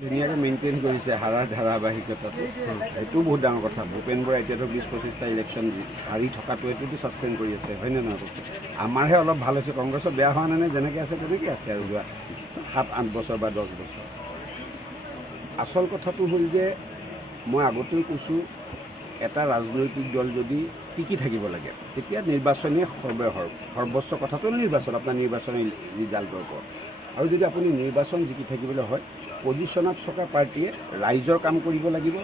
ধুনীয়াকৈ মেইনটেইন কৰিছে হাৰাৰ ধাৰাবাহিকতাটো এইটো বহুত ডাঙৰ কথা ভূপেন বৰাই এতিয়াতো 20-25টা ইলেকশ্যন হাৰি থকাটো এইটোতো ছাছপেণ্ড কৰি আছে হয়নে নহয় আমাৰহে অলপ ভাল হৈছে কংগ্ৰেছৰ বেয়া হোৱা নাই যেনেকৈ আছে তেনেকৈ আছে আৰু যোৱা 7-8 বছৰ বা 10 বছৰ আচল কথাটো হ'ল যে মই আগতেও কৈছোঁ এটা ৰাজনৈতিক দল যদি টিকি থাকিব লাগে তেতিয়া নিৰ্বাচনী সৰ্বোচ্চ কথাটো নিৰ্বাচন আপোনাৰ নিৰ্বাচনী ৰিজাল্টৰ ওপৰত আৰু যদি আপুনি নিৰ্বাচন জিকি থাকিবলৈ হয় পজিশ্যনত থকা পাৰ্টিয়ে ৰাইজৰ কাম কৰিব লাগিব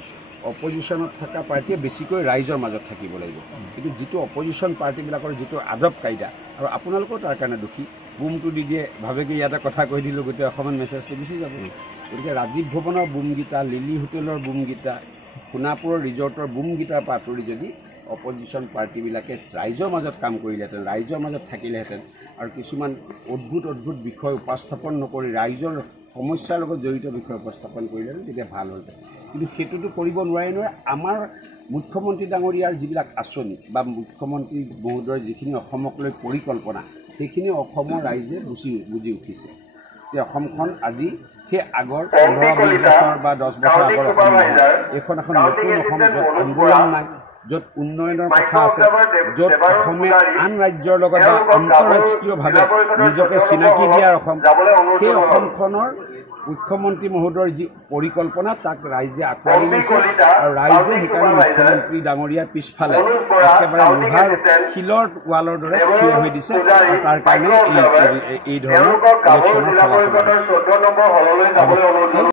অপজিশ্যনত থকা পাৰ্টিয়ে বেছিকৈ ৰাইজৰ মাজত থাকিব লাগিব কিন্তু যিটো অপজিশ্যন পাৰ্টিবিলাকৰ যিটো আদব কাইদা আৰু আপোনালোকেও তাৰ কাৰণে দুখী বুমটো দি দিয়ে ভাবে কি ইয়াতে কথা কৈ দিলোঁ গোটেই অসমত মেছেজটো গুচি যাব গতিকে ৰাজীৱ ভৱনৰ বুমগীতা লিলি হোটেলৰ বুমগীতা সোণাপুৰৰ ৰিজৰ্টৰ বুমগীতাৰ পৰা আঁতৰি যদি অপজিশ্যন পাৰ্টিবিলাকে ৰাইজৰ মাজত কাম কৰিলেহেঁতেন ৰাইজৰ মাজত থাকিলেহেঁতেন আৰু কিছুমান অদ্ভুত বিষয় উপস্থাপন নকৰি ৰাইজৰ সমস্যাৰ লগত জড়িত বিষয় উপস্থাপন কৰিলেহেঁতেন তেতিয়া ভাল হ'লহেঁতেন কিন্তু সেইটোতো কৰিব নোৱাৰে নহয় আমাৰ মুখ্যমন্ত্ৰী ডাঙৰীয়াৰ যিবিলাক আঁচনি বা মুখ্যমন্ত্ৰী মহোদয়ৰ যিখিনি অসমক লৈ পৰিকল্পনা সেইখিনি অসমৰ ৰাইজে বুজি উঠিছে যে অসমখন আজি সেই আগৰ 15-20 বছৰ বা 10 বছৰ আগৰ অসম নহয় এইখন এখন নতুন অসম য'ত আন্দোলন নাই য'ত উন্নয়নৰ কথা আছে য'ত অসমে আন ৰাজ্যৰ লগত বা আন্তঃৰাষ্ট্ৰীয়ভাৱে নিজকে চিনাকি দিয়াৰ অসম সেই অসমখনৰ মুখ্যমন্ত্ৰী মহোদয়ৰ যি পৰিকল্পনা তাক ৰাইজে আঁকোৱালি লৈছে আৰু ৰাইজে সেইকাৰণে মুখ্যমন্ত্ৰী ডাঙৰীয়াৰ পিছফালে একেবাৰে লোহাৰ শিলৰ ৱালৰ দৰে থিয় হৈ দিছে আৰু তাৰ কাৰণে এই ধৰণৰ ইলেকশ্যনৰ ফলাফল